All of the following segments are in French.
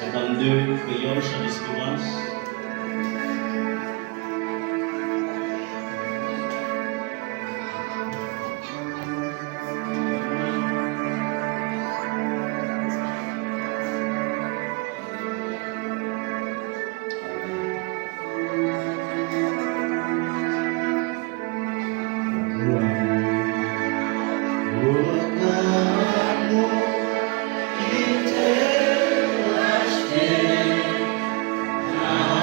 52, prions sur l'espérance. Now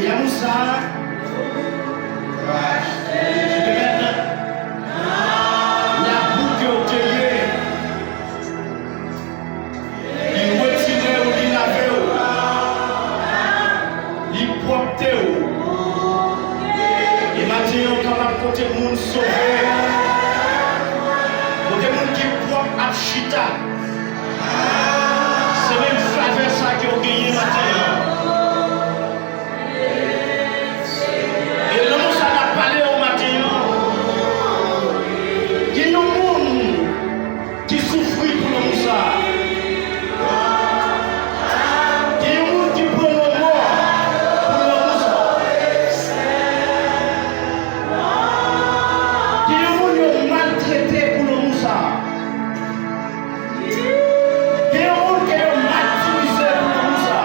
C'est à Moussa. La boucle au télé. Il retirait ou il lavait ou. Il portait ou. Et maintenant, on capable de côté monde sauvé. Côté monde qui propre à chita. C'est même faveur ça qui a gagné maintenant. Et l'homme ça n'a parlé au matin. Il y a un monde qui souffre pour l'homme ça. Il y a un monde qui prend le mort pour l'homme ça. Il y a un monde qui est maltraité pour l'homme ça. Il y a un monde qui est martyrisé pour l'homme ça.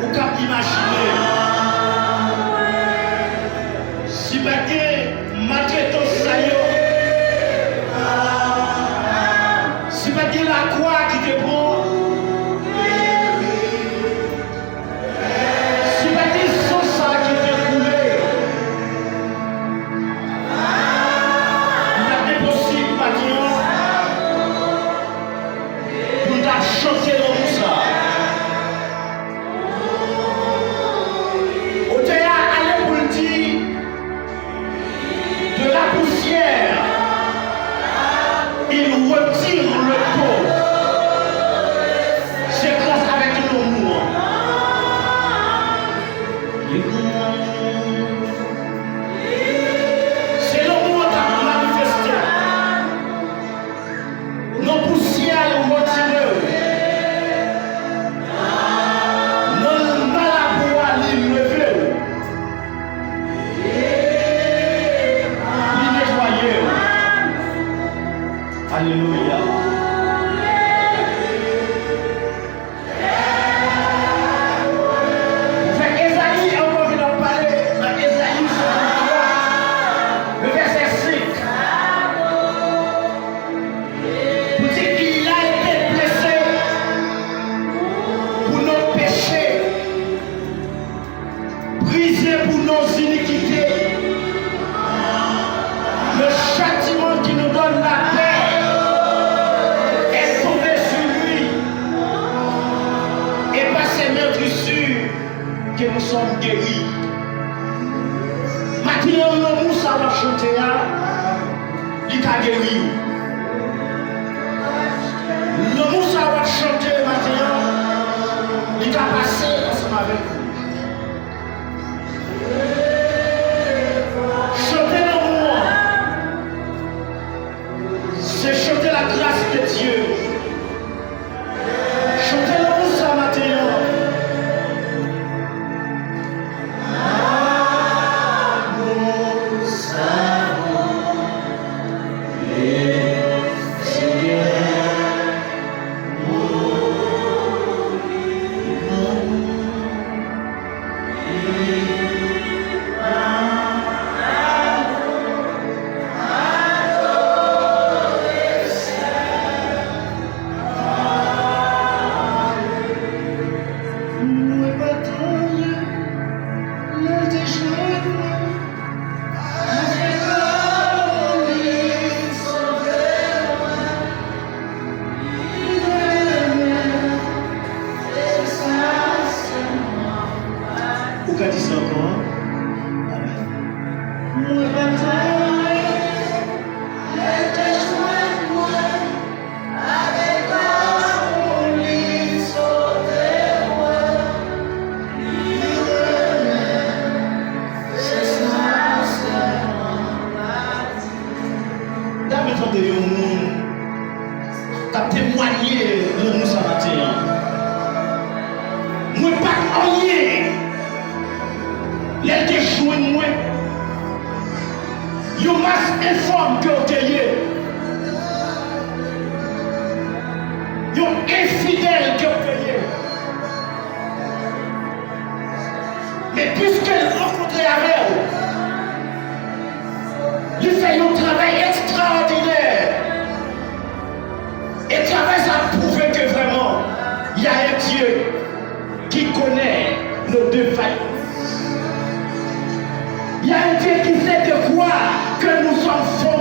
Vous pouvez imaginer si vous avez maltraité ça, si vous avez la croix qui te prend, si vous avez son sang qui te coulé, il n'est pas possible maintenant pour nous chanter l'homme ça. Au théâtre, allez pour le dire, de la poussière, il retire le pot. C'est grâce avec l'amour. C'est l'amour qui a manifesté. Nos poussières retirées. Nos malabouas levés. Alléluia. C'est Ésaïe, encore qu'il en parlait, dans Ésaïe 53, le verset 5. Pour dire qu'il a été blessé pour nos péchés, brisé pour nos iniquités. Le châtiment qui nous donne la paix est tombé sur lui. Et par ses meurtrissures que nous sommes guéris. Maintenant, nous savons chanter, il a guéri. Nous savons chanter maintenant, il a passé ensemble avec vous. Chanter l'amour, c'est chanter la grâce de Dieu. Chanter l'amour ça maintenant. Pourquoi dis ça encore? Amen. D'abord, de monde, t'as témoigné de nous ça matin. Moi, pas rien. Les deux joués, moi. Yo mas informe que vous êtes. Yo infidèle que vous êtes. Mais puisqu'elle rencontre avec vous, il fait un travail extraordinaire. Et travail ça prouve que vraiment, il y a un Il y a un Dieu qui sait de quoi que nous sommes formés.